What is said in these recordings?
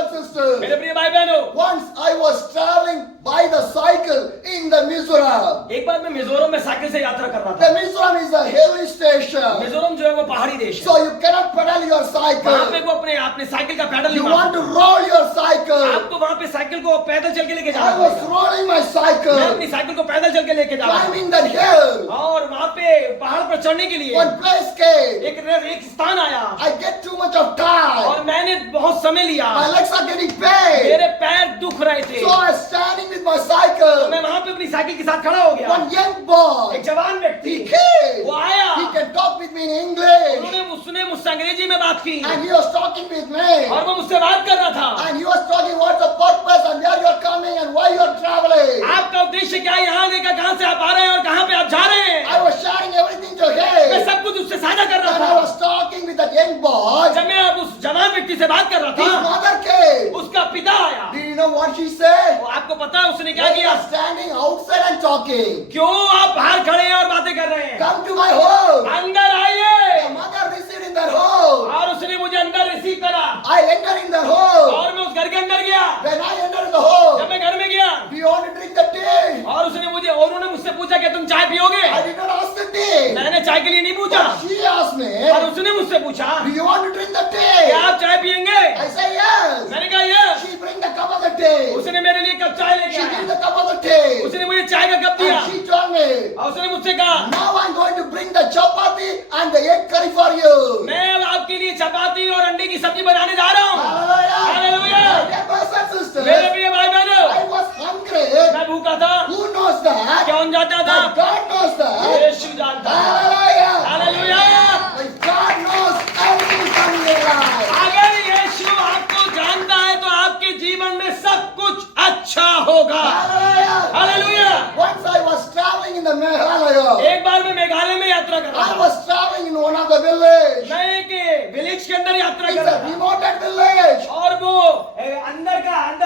and sisters, मेरे प्रिय भाई बहनों, once I was traveling by the cycle in the Mizoram. एक बार मैं मिजोरम में साइकिल से यात्रा कर रहा The था। Mizoram is a hilly station. Mizoram जो है वो पहाड़ी देश है। So you cannot pedal your वहाँ पे cycle. वो अपने साइकिल का पैडल You नहीं want मारते। to roll your cycle. आपको वहाँ पे साइकिल को पैदल चल के लेके जाना I was पड़ेगा। rolling my मैं cycle, अपनी साइकिल को पैदल चल के लेके जा रहा हूँ। climbing that hill. और वहाँ पे पहाड़ पर चढ़ने के लिए One place came. एक स्थान आया I get too much of time. और मैंने बहुत समय लिया। My legs are getting pain. मेरे पैर दुख रहे थे। So I was standing with my तो cycle. मैं वहाँ पे अपनी साइकिल के साथ खड़ा हो गया। One young boy, एक जवान व्यक्ति he came. वो आया। He can talk with me in English. उसने मुझसे अंग्रेजी में बात की And he was talking with me. और वो मुझसे बात कर रहा था। And he was talking what's the purpose and where you're coming and why you're traveling. आपका उद्देश्य क्या है, यहाँ आने का, कहाँ से आप आ रहे हैं और कहाँ पे आप जा रहे हैं। I was sharing everything to मैं him. सब कुछ उससे साझा कर रहा And I था। was talking with that young boy. जब मैं अब उस जवान व्यक्ति से बात कर रहा His था, mother came. उसका पिता आया। Did you know what she said? तो आपको पता है उसने क्या Why you किया? are standing outside and talking? क्यों आप बाहर खड़े हैं और बातें कर रहे हैं? Come to my home. अंदर आइए। The mother received in their home. और उसने मुझे अंदर रिसीव करा I enter in their home. और मैं उस घर के अंदर गया। When I enter the home, जब मैं घर में गया do you want to drink the tea? और उन्होंने मुझसे पूछा कि तुम चाय पियोगे? I did not ask the tea. मैंने चाय के लिए नहीं पूछा But she asked me, और उसने मुझसे पूछा do you want to drink the क्या tea? आप चाय पियेंगे? I say yes. मैंने कहा yes. She bring the cup of the tea. उसने मेरे लिए कप चाय लेके She give आया। the cup of the tea. उसने मुझे चाय का कप दिया And she told me, और उसने मुझसे कहा now I'm going to bring the chapati and the egg curry for you. मैं अब आपके लिए चपाती और अंडे की सब्जी बनाने जा रहा हूँ। Hallelujah. Hallelujah. My dear brothers and sisters, मेरे प्रिय भाई बहनों, I was hungry. मैं भूखा था। Who knows that? कौन जानता था? But God knows that. यीशु जानता है। Hallelujah. Hallelujah. But God knows everything from your life. अगर यीशु आपको जानता है तो आपके जीवन में सब कुछ अच्छा होगा। Hallelujah. Hallelujah. Once I was traveling in the Meghalaya. एक बार मैं मेघालय में यात्रा कर रहा I था। was traveling in one of the village. मैं एक विलेज के अंदर यात्रा It's कर a रहा था remote village. और वो अंदर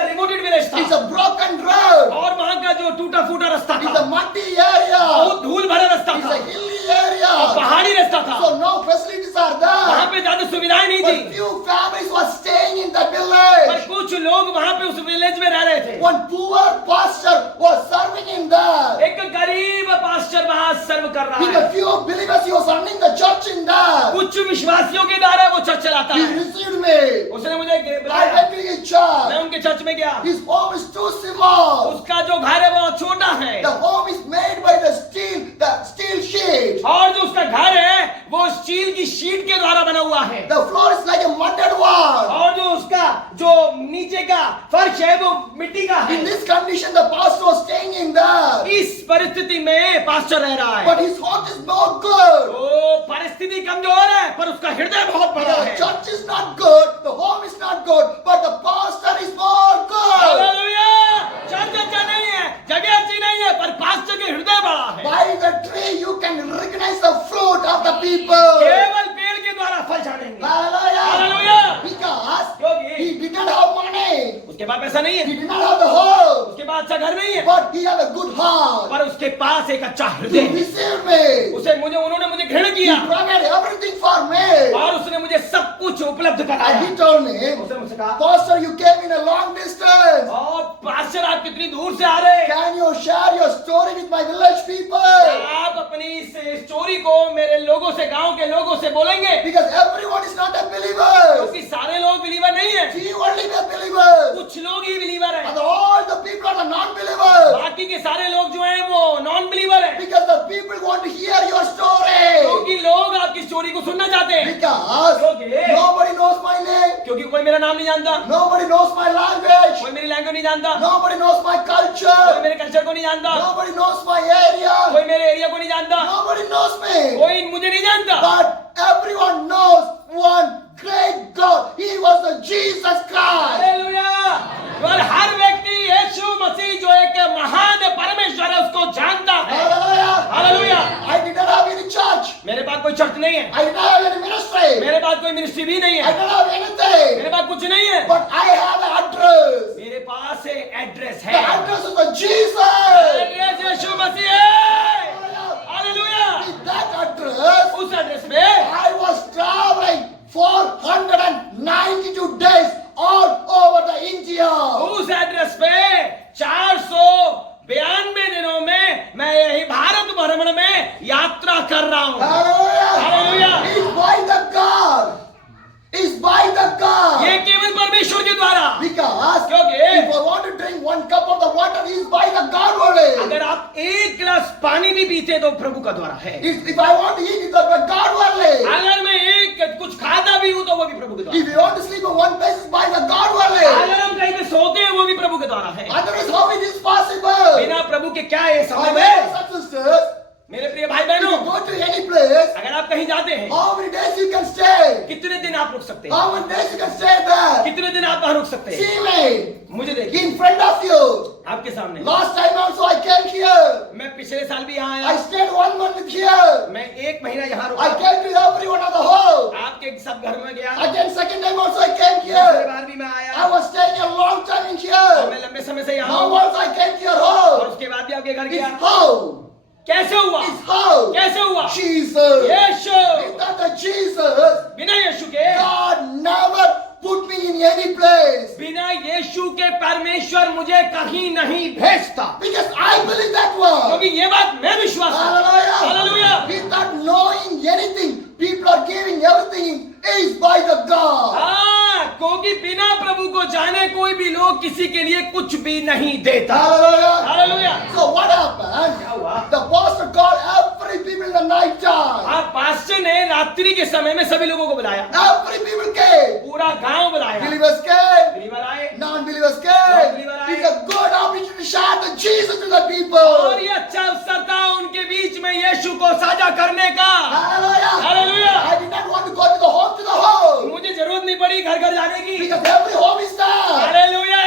रिमोटेड विलेज It's था a broken road. और वहाँ का जो टूटा फूटा रास्ता It's था, a muddy area. बहुत धूल भरा रास्ता It's था, a hilly area. पहाड़ी रास्ता था। So no facilities are वहाँ there. पे ज्यादा सुविधाएं नहीं But थी, few families were staying in the पर village. कुछ लोग वहाँ पे उस विलेज में रह रहे थे। One poor pastor was serving in there. एक गरीब पास्टर वहाँ सर्व कर रहा With है। a few believers, he was running the church in there. कुछ विश्वासियों के द्वारा वो चर्च चलाता He है। received me. उसने मुझे I बुलाया, went to his church. मैं उनके चर्च में गया। His home is too small. उसका जो घर है वो छोटा है The home is made by the steel sheet. और जो उसका घर है वो स्टील की शीट के द्वारा बना हुआ है The floor is like a mudded one. और जो उसका जो नीचे का फर्श है वो मिट्टी का है। In this condition, the pastor was staying in there. इस परिस्थिति में पास्टर रह रहा But है। his heart is not good. ओ परिस्थिति कमजोर है पर उसका हृदय बहुत बड़ा The है। church is not good, the home is not good, but the pastor is more good. Hallelujah. Church अच्छा नहीं है, जगह अच्छी नहीं है, पर पास्टर के हृदय बड़ा है। By the tree, you can recognize the fruit of the people. केवल पेड़ के द्वारा फल झाड़ेंगे। Hallelujah. Hallelujah. Because क्योंकि he did not have money, उसके पास पैसा नहीं है, he did not have the house, उसके पास अच्छा घर नहीं है, but he had a good heart. पर उसके पास एक अच्छा He हृदय है। received me. उन्होंने मुझे घृण He किया provided everything for me. और उसने मुझे सब कुछ उपलब्ध And कराया। he told me, उसने मुझसे कहा, Pastor, you came in a long distance. और पास्टर आप कितनी दूर से आ रहे हैं? Can you share your story with my village people? आप अपनी इस स्टोरी को मेरे लोगों से, गांव के लोगों से बोलेंगे? Because everyone is not a believer. क्योंकि सारे लोग बिलीवर नहीं है, Few only are believers. कुछ लोग ही बिलीवर हैं, And all the people are the non-believers. बाकी के सारे लोग जो हैं वो नॉन बिलीवर हैं। Because the people want to hear your story. क्योंकि लोग आपकी स्टोरी को सुनना चाहते हैं, Because Okay. nobody knows my name. क्योंकि कोई मेरा नाम नहीं जानता, Nobody knows my language. कोई मेरी लैंग्वेज नहीं जानता, Nobody knows my कोई culture. मेरे कल्चर को नहीं जानता, Nobody knows my area. कोई मेरे एरिया को नहीं जानता, Nobody knows me. कोई मुझे नहीं जानता, But everyone knows one great God. He was the Jesus Christ. Hallelujah. और हर व्यक्ति यीशु मसीह जो एक महान परमेश्वर है उसको जानता है। Hallelujah. Hallelujah. I did not have any church. मेरे पास कोई चर्च नहीं है, I did not have any ministry. मेरे पास कोई मिनिस्ट्री भी नहीं I है, don't have anything. मेरे पास कुछ नहीं है, But I have an address. मेरे पास एक एड्रेस The है। address is the Jesus. Address यीशु मसीह है। हालेलुया। With that address, उस एड्रेस में I was traveling 492 days all over the भी पीते तो प्रभु का द्वारा है। If I want to eat, it's by God only. अगर मैं एक कुछ खाता भी हूँ तो वो भी प्रभु के द्वारा If you want to sleep in one place, it's by the God only. अगर हम कहीं पे सोते हैं वो भी प्रभु के द्वारा है। Otherwise, how it is possible? बिना प्रभु के क्या है My समय में? brothers and sisters, मेरे प्रिय भाई if बहनों, you go to any place, अगर आप कहीं जाते हैं how many days you can stay? कितने दिन आप रुक सकते हैं? How many days you can stay there? कितने दिन आप वहां रुक सकते हैं? See me, मुझे देखिए, in front of you. आपके सामने। Last time also I came here. मैं पिछले साल भी यहाँ I आया, stayed 1 month here. मैं 1 महीना यहाँ I रुका, came to every one of the home. आपके सब घर में गया, Again, second time also I came दूसरी here. बार भी मैं I आया was staying a long time in और here. मैं लंबे समय से यहाँ Now हूँ once I came to your और home. उसके बाद भी आपके घर गया। It's how? कैसे हुआ? It's how? कैसे हुआ? Jesus. यीशु, Without the Jesus, बिना यीशु के, God never put me in any place. बिना यीशु के परमेश्वर मुझे कहीं नहीं भेजता, Because I believe that one. क्योंकि ये बात मैं विश्वास करता हूँ। Hallelujah. Hallelujah. Without knowing anything, people are giving everything is by the God. हाँ, क्योंकि बिना प्रभु को जाने कोई भी लोग किसी के लिए कुछ भी नहीं देता। Hallelujah. Hallelujah. So what happened? क्या हुआ? The pastor called every people in the night time. हाँ, पास्टर ने रात्रि के समय में सभी लोगों को बुलाया, Every people came. पूरा गांव बुलाया, Believers came. बिलीवर आए, Non-believers came. Non-believer आए। It's a good opportunity to share the Jesus to the और people. ये अच्छा अवसर था उनके बीच में यीशु को साझा करने का। Hallelujah. Hallelujah. I did not want to go to the home. मुझे जरूरत नहीं पड़ी घर घर जाने की। Because every home is there. Hallelujah,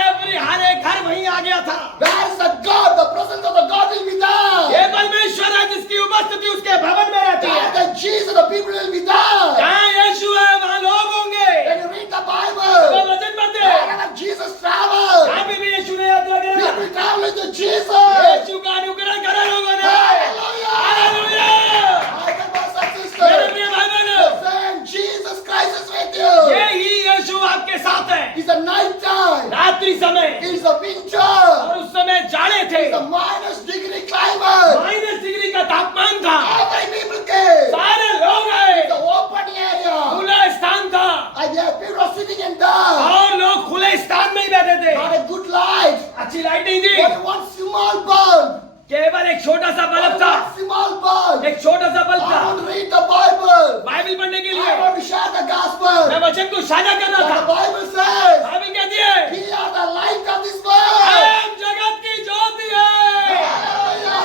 हर एक घर वहीं आ गया था। Where is the God? The presence of the God will be there. ये परमेश्वर है जिसकी उपस्थिति उसके भवन में रहती Where है। the Jesus, the people will be there. जहाँ यीशु है वहाँ लोग होंगे। When you read the वो Bible, वचन पढ़ते हैं, wherever Jesus traveled, जहाँ पे भी यीशु ने यात्रा करा, people traveling to Jesus. यीशु का अनुकरण करा लोगों ने। Hallelujah. Hallelujah. My God, brothers and मेरे sisters, प्रिय भाई बहनों, the same Jesus Christ is with ये you. ही यीशु आपके साथ है। It's a night time. रात्रि समय It's a winter. और उस समय जाड़े थे, It's a -degree climate. -Degree का तापमान था। Every people came. सारे लोग आए, It's an open area. खुला स्थान था And there people are sitting in there. और लोग खुले स्थान में ही बैठे थे। Not a good light. अच्छी लाइटिंग थी, Only one small bulb. केवल एक छोटा सा बल्ब Only था, one small bulb. एक छोटा सा बल्ब I था। want to read the Bible. Bible पढ़ने के I लिए want to share the gospel. मैं वचन को साझा करना But था। the Bible says, बाइबल कहती है, we are the light of this world. हम जगत की ज्योति है। Hallelujah.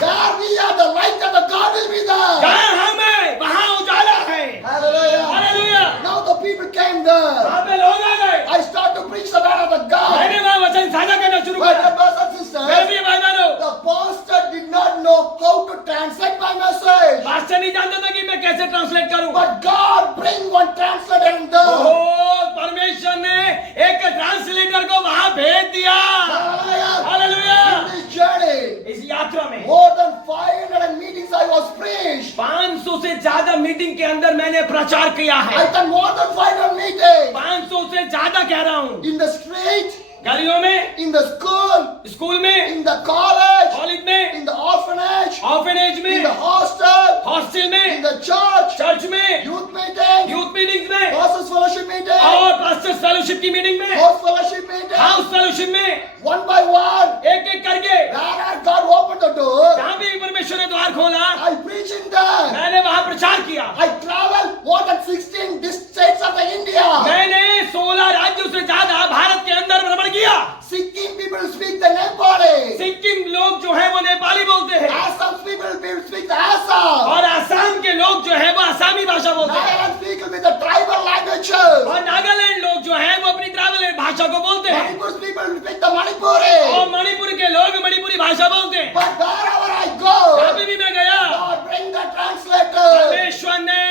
There we are, the light of the God will be there. जहाँ हम हैं वहाँ उजाला है। Hallelujah. Hallelujah. Now the people came there. वहाँ पे लोग आ गए, I start to preach the word of the God. मैंने वहाँ वचन साझा करना शुरू But किया। the brothers and मेरे sisters, प्रिय भाई बहनों, the pastor did not know how to translate my message. Pastor नहीं जानता था कि मैं कैसे ट्रांसलेट करूं। But God bring one translator in there. ओह, परमेश्वर ने एक ट्रांसलेटर को वहां भेज दिया। Hallelujah. Hallelujah. In this journey, इस यात्रा में more than 500 meetings I was preached. 500 से ज्यादा मीटिंग के अंदर मैंने प्रचार किया I है। done more than 500 meetings. 500 से ज्यादा कह रहा हूँ। In the street, गलियों में, in the school, स्कूल में, in the college, कॉलेज में, in the orphanage, orphanage in में, the hostel, हॉस्टल in में, the church, चर्च में, youth meetings, यूथ मीटिंग्स में pastors fellowship meeting, और पास्टर्स फेलोशिप की मीटिंग में, house fellowship meeting, house fellowship में, one by one. एक एक करके Wherever God opened the door, जहाँ भी परमेश्वर ने द्वार खोला, I preach in there. मैंने वहां प्रचार किया। I traveled more than 16 states of the India. मैंने 16 राज्यों से ज्यादा भारत के अंदर भ्रमण किया। Sikkim people speak the Nepali. Sikkim लोग जो है वो नेपाली बोलते हैं Assam people speak the Assam. और आसाम के लोग जो है वो आसामी भाषा बोलते हैं Nagaland people with the tribal languages. और नागालैंड लोग जो है वो अपनी ट्राइबल भाषा को बोलते हैं Manipur people speak the Manipuri. और मणिपुर के लोग मणिपुरी भाषा बोलते हैं। But wherever I go, अभी भी मैं गया, God bring the translator. परमेश्वर ने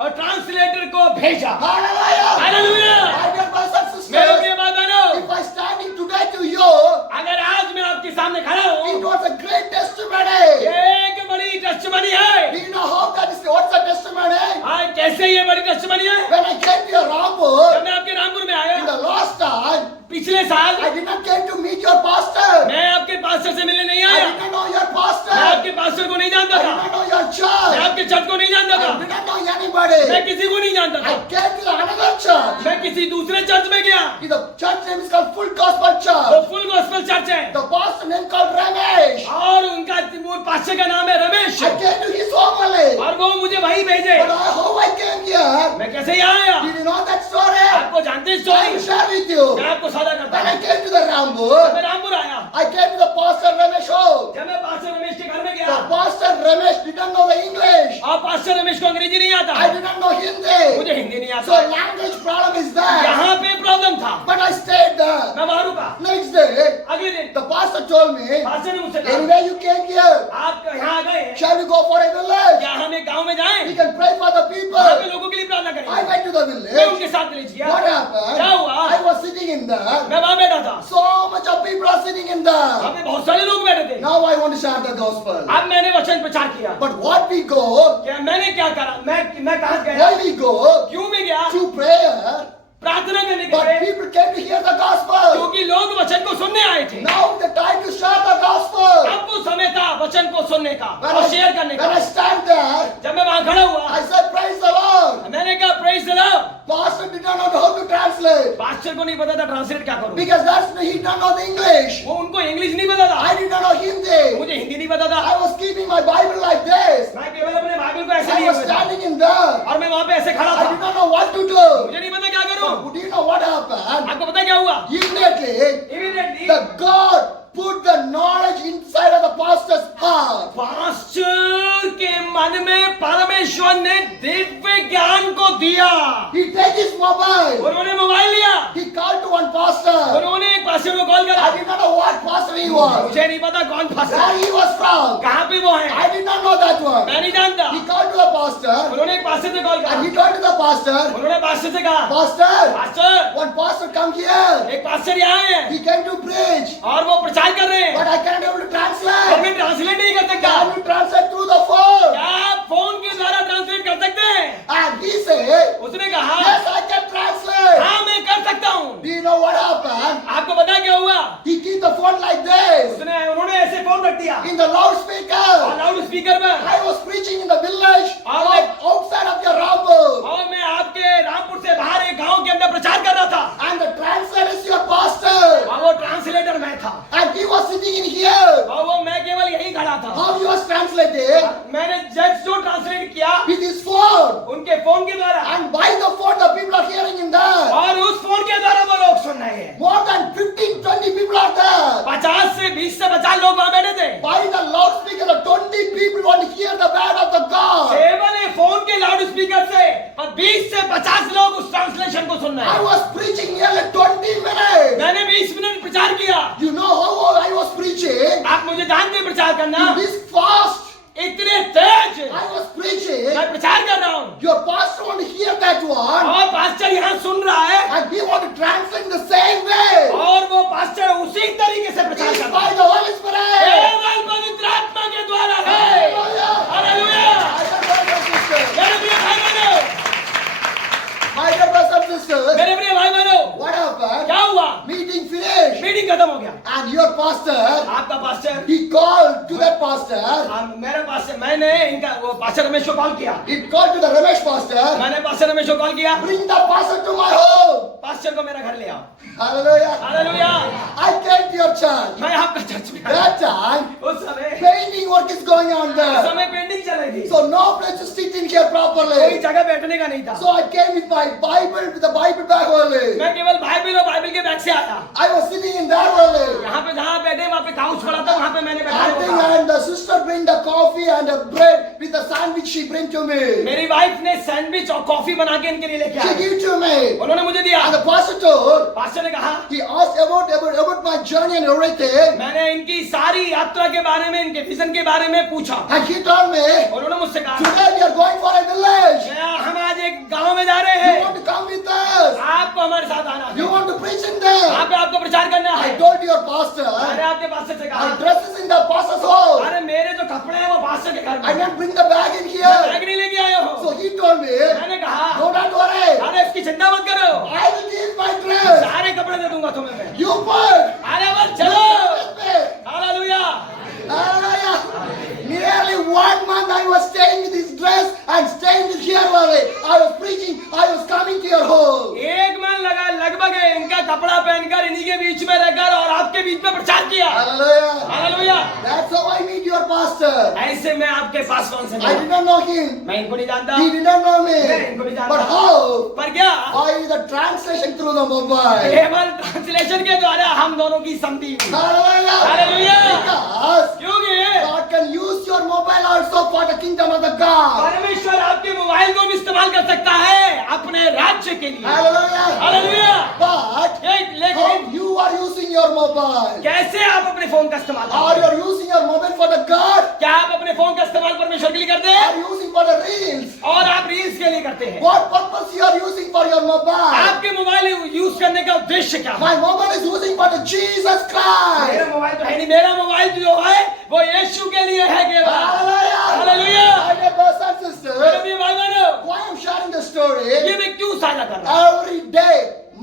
और ट्रांसलेटर को भेजा। Hallelujah. Hallelujah. My dear brothers and मेरे sisters, प्रिय भाई बहनों, if I standing today to you, अगर आज मैं आपके सामने खड़ा हूँ, it was a great testimony. ये एक बड़ी टेस्टिमनी है। Do you know how that is? What's the testimony? हाँ, कैसे ये बड़ी टेस्टिमनी है? When I came to your जब Rampur, मैं आपके रामपुर में in आया the last time, पिछले साल, I did not came to meet your pastor. मैं आपके पास्टर से मिलने नहीं I आया। did not know your pastor. मैं I आपके पास्टर को नहीं जानता did था, not know your मैं church. आपके चर्च को नहीं जानता I था, did not know nobody. मैं किसी को नहीं जानता I था। came to the another church. मैं किसी दूसरे चर्च में गया, The church name is called Full Gospel वो Church. फुल गॉस्पेल चर्च है, The pastor name called Ramesh. और उनका वो पास्टर का नाम है Ramesh, I came to his home only. और वो मुझे वहीं भेजे। But how I came here? मैं कैसे यहाँ आया? Did you know that story? आपको जानते हैं I story? will share with you. मैं आपको साझा करता When I हूँ। came to the Rambur, मैं रामपुर आया, I came to the pastor Ramesh home. जब मैं पास्टर रमेश के घर में The गया, pastor Ramesh didn't know the English. और पास्टर रमेश को अंग्रेजी नहीं आता, I didn't know Hindi. मुझे हिंदी नहीं So आता, language problem is there. यहाँ पे प्रॉब्लम था। But I stayed there. मैं वहाँ रुका। Next day, अगले दिन the pastor told me, pastor ने मुझसे कहा, anyway you came here, आप यहाँ आ गए हैं, shall we go for a village? क्या हम एक गाँव में जाएं? We can pray for the वहाँ पे people. लोगों के लिए प्रार्थना I करेंगे। went to the मैं village. उनके साथ विलेज गया। What क्या happened? हुआ? I was sitting in there. मैं वहाँ बैठा था, So much of people are sitting in there. वहाँ पे बहुत सारे लोग बैठे थे। Now I want to share the gospel. अब मैंने वचन प्रचार किया। But what we go, क्या मैंने क्या करा? मैं कहाँ गया? why we go क्यों मैं गया? to prayer, प्रार्थना करने के but लिए, people came to hear the gospel. क्योंकि लोग वचन को सुनने आए थे। Now the time to share the gospel. अब वो समय था वचन को सुनने का When और शेयर करने when I का। stand there, जब मैं वहाँ खड़ा हुआ, I said, praise the Lord. मैंने कहा praise the Lord. Pastor did not know how to translate. Pastor को नहीं पता था ट्रांसलेट क्या करूं, Because he did not know the English. वो उनको इंग्लिश नहीं पता था, I did not know Hindi. मुझे हिंदी नहीं पता था। I was keeping my Bible like this. मैं केवल अपने बाइबल को ऐसे I लिए was हुए था standing in there. और मैं वहाँ पे ऐसे खड़ा I था, did not know what to do. मुझे नहीं पता क्या करूं। But do you know what happened? आपको पता क्या हुआ? Immediately, immediately the God put the knowledge inside of the pastor's heart. Pastor के मन में परमेश्वर ने दिव्य ज्ञान को दिया। He take his mobile. उन्होंने मोबाइल लिया, He called to one pastor. उन्होंने एक पास्टर को कॉल करा। I did not know what pastor he was. मुझे नहीं पता कौन pastor, Where he was from. कहाँ पे वो है, I did not know that one. मैं नहीं जानता। He called to the pastor उन्होंने एक पास्टर से कॉल करा, and he told to the pastor, उन्होंने पास्टर से कहा, Pastor, pastor one pastor come here. एक पास्टर यहाँ है He came to preach. और वो प्रचार कर रहे हैं, But I cannot able to और translate. मैं ट्रांसलेट नहीं कर सकता। Can you translate through the phone? क्या आप फोन के द्वारा ट्रांसलेट कर सकते हैं? And he said, उसने कहा, yes, I can translate. हाँ मैं कर सकता हूँ। Do you know what happened? आपको पता क्या हुआ? He keep the phone like this उन्होंने ऐसे फोन रख दिया in the और loudspeaker. लाउड स्पीकर में, I was preaching in the village outside of your Rambur. और मैं आपके रामपुर से बाहर एक गांव के अंदर प्रचार कर रहा था, And the translator is your pastor. और वो ट्रांसलेटर मैं था, And he was sitting in here. और वो मैं केवल यही खड़ा था। How he was translated? मैंने जज जो ट्रांसलेट किया With his phone. उनके फोन के द्वारा, And by the phone the people are hearing in there. और उस फोन के द्वारा वो लोग सुन रहे हैं। More than 15-20 people are there. 50 से 20 से 50 लोग वहां बैठे थे। By the loudspeaker the 20 people want to hear the word of the God. केवल ये फोन के लाउड स्पीकर से और 20 से 50 लोग उस ट्रांसलेशन को सुन रहे I हैं। was preaching nearly 20 minutes. मैंने 20 मिनट प्रचार किया। You know how I was preaching? आप मुझे जानते हैं प्रचार करना This fast इतने तेज I was preaching. मैं प्रचार कर रहा हूँ, Your pastor want to hear that one. और पास्टर यहाँ सुन रहा है, And he want to translate the same way. और वो पास्टर उसी तरीके से प्रचार It's कर रहा by है। the Holy Spirit. केवल पवित्र आत्मा के द्वारा है। Hallelujah. Hallelujah. My dear brothers and sisters. मेरे प्रिय भाई बहनों, My dear brothers and sisters. मेरे प्रिय भाई बहनों, What happened? क्या हुआ? Meeting finished. मीटिंग खत्म हो गया। And your pastor, आपका pastor, he called to that pastor. मेरे पास्टर, मैंने इनका वो पास्टर रमेश को कॉल किया। He called to the Ramesh pastor. मैंने पास्टर रमेश को कॉल किया, Bring the pastor to my home. Pastor को मेरा घर ले आओ। Hallelujah. Hallelujah. I came to your church. मैं आपका चर्च में आया। That time, उस समय painting work is going on उस there. समय पेंटिंग चल रही थी, So no place to sit in here कोई properly. जगह बैठने का नहीं था। So I came with my Bible, with the Bible bag only. मैं केवल बाइबल और बाइबल के बैग से आया। I was sitting in there only. यहाँ पे जहाँ बैठे वहाँ पे काउच पड़ा था, वहाँ पे मैंने बैठा I think हुआ था। and the sister bring the coffee and the bread with the sandwich she bring to me. मेरी वाइफ ने सैंडविच और कॉफी बना के इनके लिए लेके She आई, give to me. उन्होंने मुझे दिया। And the pastor told, pastor ने कहा, he asked about my journey and everything. मैंने इनकी सारी यात्रा के बारे में, इनके विजन के बारे में पूछा। And he told me, उन्होंने मुझसे कहा, today we are going for a village. हम आज एक गांव में जा रहे You हैं, want to come with us? आपको हमारे साथ आना है, You want to preach in वहाँ there? पे आपको प्रचार करना है। I told your मैंने pastor, आपके पास्टर से कहा, my dress is in the pastor's house. अरे मेरे जो कपड़े हैं वो पास्टर के घर में, I didn't bring the bag in मैं here. बैग नहीं लेके आया हूँ। So he told me, मैंने कहा, no, don't worry. अरे इसकी चिंता मत करो, I will give my dress. सारे कपड़े दे दूंगा तुम्हें मैं। You put. अरे बस You चलो। come with me. Hallelujah. Hallelujah. Nearly 1 month I was staying with his dress and staying with here only. रंग का कपड़ा पहनकर इन्हीं के बीच में रहकर और आपके बीच में प्रचार किया। Hallelujah. Hallelujah. That's how I meet your pastor. ऐसे मैं आपके पासवान से I did मिला। not know him. मैं इनको नहीं जानता, He did not know me. मैं इनको नहीं जानता। But how? पर क्या By the translation through the mobile. केवल ट्रांसलेशन के द्वारा हम दोनों की संधि हुई। Hallelujah. Hallelujah. Because क्योंकि God can use your mobile also for the kingdom of the God. परमेश्वर आपके मोबाइल को भी इस्तेमाल कर सकता है अपने राज्य के लिए। Hallelujah. हालेलुया। But लेकिन how you are using your mobile? कैसे आप अपने फोन का इस्तेमाल Are करते हैं? you using your mobile for the God? क्या आप अपने फोन का इस्तेमाल परमेश्वर के लिए करते Are हैं? you using for the reels? और आप रील्स के लिए करते हैं? What purpose you are using for your mobile? आपके मोबाइल यूज करने का उद्देश्य क्या है? My mobile is using for the Jesus Christ. मेरा मोबाइल तो है नहीं, मेरा मोबाइल जो है वो यीशु के लिए है केवल। Hallelujah. Hallelujah. My dear brothers and मेरे sisters, प्रिय भाई बहनों, why I'm sharing the story? ये मैं क्यों साझा कर रहा हूँ? Every day,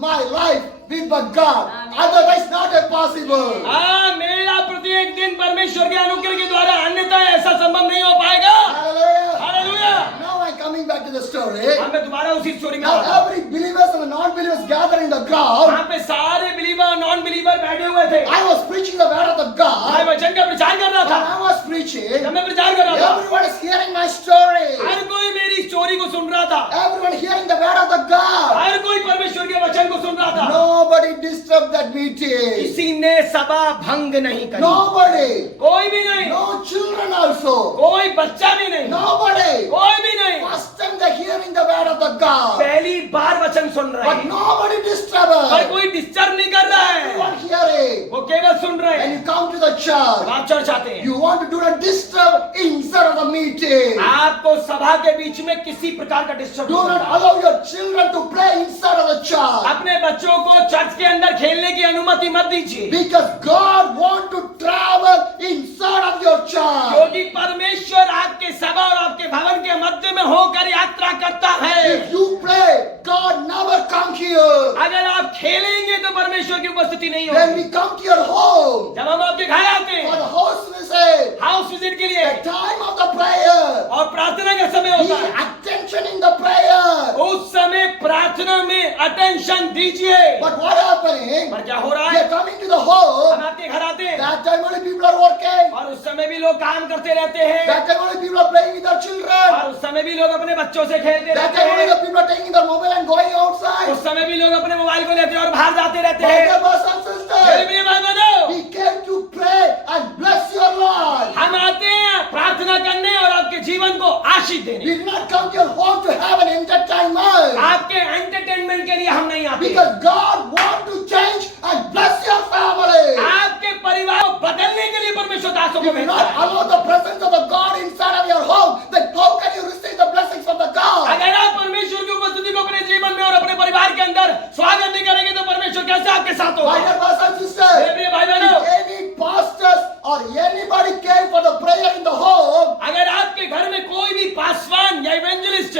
my life with the God. Otherwise, not a possible. हाँ, मेरा प्रत्येक दिन परमेश्वर के अनुग्रह के द्वारा, अन्यथा ऐसा संभव नहीं हो पाएगा। Hallelujah. Hallelujah. Now I'm coming back to the story. हम मैं दोबारा उसी स्टोरी में आ Now रहा हूँ। every believers and the non-believers gather in the ground. वहाँ पे सारे बिलीवर और नॉन बिलीवर बैठे हुए थे। I was preaching the word of the मैं God. वचन का प्रचार कर रहा When था। I was preaching, जब मैं प्रचार कर रहा था, everyone is hearing my story. हर कोई मेरी स्टोरी को सुन रहा था। Everyone hearing the word of the God. हर कोई परमेश्वर के वचन को सुन रहा था। Nobody disturbed that meeting. किसी ने सभा भंग नहीं करी। Nobody. कोई भी नहीं, No children also. कोई बच्चा भी नहीं, Nobody. कोई भी नहीं। First time they're hearing the word of the God. पहली बार वचन सुन रहे But हैं, nobody पर disturbed. कोई डिस्टर्ब नहीं कर रहा है। Everyone hearing. वो केवल सुन रहे When हैं। you come to the church, आप चर्च आते हैं, you want to do not disturb inside of the meeting. आपको सभा के बीच में किसी प्रकार का disturb Do not allow your children to play inside of the church. अपने बच्चों को चर्च के अंदर खेलने की अनुमति मत दीजिए, Because God wants to travel inside of your church. क्योंकि परमेश्वर आपके सभा और आपके भवन के मध्य में होकर यात्रा करता है। If you play, God never come here. अगर आप खेलेंगे तो परमेश्वर की उपस्थिति नहीं When होगी। we come to your home, जब हम आपके घर आते for हैं the house visit, house visit के लिए the time of the prayer, और प्रार्थना का समय be होता है, attention in the prayer. उस समय प्रार्थना में अटेंशन दीजिए। But what happening? पर क्या हो रहा We है? are coming to the home. हम आपके घर आते हैं That time only people are working. और उस समय भी लोग काम करते रहते हैं That time only people are playing with their children. और उस समय भी लोग अपने बच्चों से खेलते That रहते time only हैं। the people are taking their mobile and going outside. उस समय भी लोग अपने मोबाइल को लेते हैं और बाहर जाते रहते My हैं। dear brothers and मेरे sisters, प्रिय भाई बहनों, we came to pray and bless your life. हम आते हैं प्रार्थना करने और आपके जीवन को आशीष देने। We did not come to your home to have an entertainment. आपके एंटरटेनमेंट के लिए हम नहीं आते। Because God wants to change and bless your family. आपके परिवार को बदलने के लिए परमेश्वर दासों को If you भेजता not है। allow the presence of the God inside of your home, then how can you receive the blessings from the God? अगर आप परमेश्वर की उपस्थिति को अपने जीवन में और अपने परिवार के अंदर स्वागत नहीं करेंगे तो परमेश्वर कैसे आपके साथ My होगा? dear brothers and मेरे sisters, प्रिय भाई बहनों, if any pastors or anybody came for the prayer in the home, अगर आपके घर में कोई भी पासवान या इवेंजलिस्ट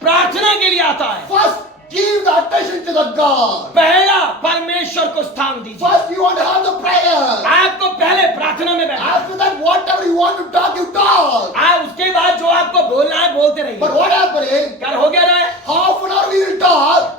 प्रार्थना के लिए आता है, first give the attention to the God. पहला परमेश्वर को स्थान दीजिए। First you want to have the prayer. आपको पहले प्रार्थना में बैठना। After that, whatever you want to talk, you talk. आप उसके बाद जो आपको बोलना है बोलते रहिए। But what happening? क्या हो गया है? Half an hour we will talk,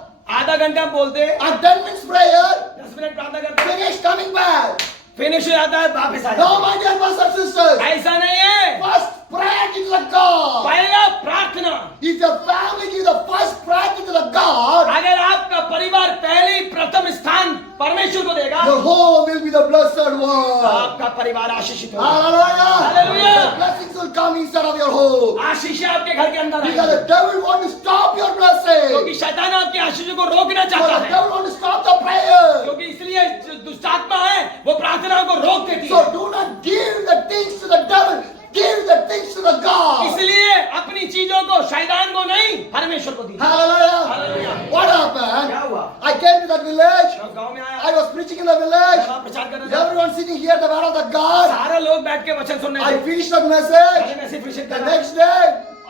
आधा घंटा हम बोलते हैं, and 10 minutes prayer, 10 मिनट प्रार्थना करते हैं, finish coming back. फिनिश हो जाता है, वापस आ No, जाता my dear brothers and sisters. है। ऐसा नहीं है। First prayer to the God. पहला प्रार्थना। If your family give the first prayer to the God, अगर आपका परिवार पहले ही प्रथम स्थान परमेश्वर को देगा, your home will be the blessed one. आपका परिवार आशीषित होगा। Hallelujah. Hallelujah. The blessings will come inside of your home. आशीष आपके घर के अंदर Because आएगी, the devil want to stop your blessing. क्योंकि शैतान आपके आशीषों को रोकना Because चाहता the है, devil want to stop the prayer. क्योंकि इसलिए जो दुष्ट आत्मा है वो प्रार्थनाओं को रोक देती है। So do not give the things to the devil. Give the things to the God. इसलिए अपनी चीजों को शैतान को नहीं परमेश्वर को दीजिए। Hallelujah. Hallelujah. What happened? क्या हुआ? I came to that village. मैं उस गांव में आया, I was preaching in the village. मैं वहाँ प्रचार कर रहा था, Everyone sitting here, the word of the God. सारे लोग बैठ के वचन सुनने I थे। finished that message. मैंने मैसेज प्रेषित The करा। next day,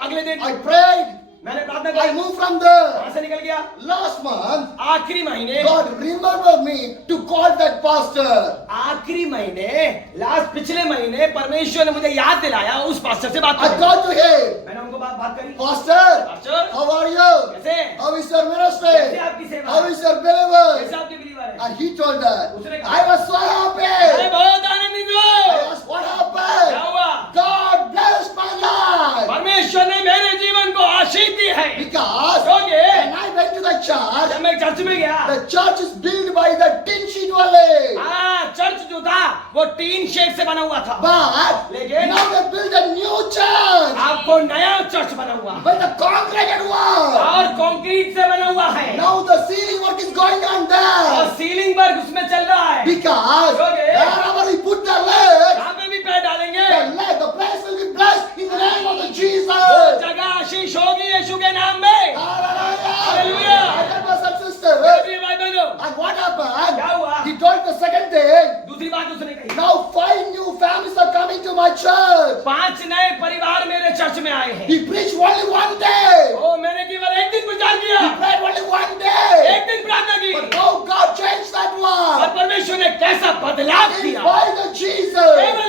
अगले दिन I prayed. मैंने प्रार्थना I करी, moved from there. वहां से निकल गया। Last month, आखिरी महीने God remembered me to call that pastor. आखिरी महीने पिछले महीने परमेश्वर ने मुझे याद दिलाया उस पास्टर से बात I करने। called to him. मैंने उनको बात करी, Pastor, pastor how are you? कैसे How is your कैसे ministry? आपकी सेवा, How is your believer? कैसे आपके believer, And he told her, उसने कहा, I was so मैं happy. बहुत आनंदित I हूँ। asked, what क्या happened? हुआ? God blessed my life. परमेश्वर ने मेरे जीवन को आशीष दी है। Because क्योंकि when I went to the church, जब मैं चर्च में गया, the church is built by the tin sheet only. हाँ, चर्च जो था वो टीन शेड से बना हुआ था। But लेकिन now they build a new church आपको नया चर्च बना हुआ with the concreted wall. और कंक्रीट से बना हुआ है Now the ceiling work is going on और there. सीलिंग वर्क उसमें चल रहा है। Because Okay. wherever we put the leg, जहाँ पे भी पैर डालेंगे the place will be blessed in the name of the वो Jesus. जगह आशीष होगी यीशु के नाम में। Hallelujah. Hallelujah. My dear brothers and sisters. मेरे भाई बहनों, And what happened? क्या हुआ? He told the second thing. दूसरी बात उसने कही, Now 5 new families are coming to my church. 5 नए परिवार मेरे चर्च में आए हैं। He preached only one day. ओ मैंने केवल एक दिन प्रचार किया, He prayed only one day. एक दिन प्रार्थना की, But how God changed that और one. परमेश्वर ने कैसा बदलाव It's किया। by the Jesus. केवल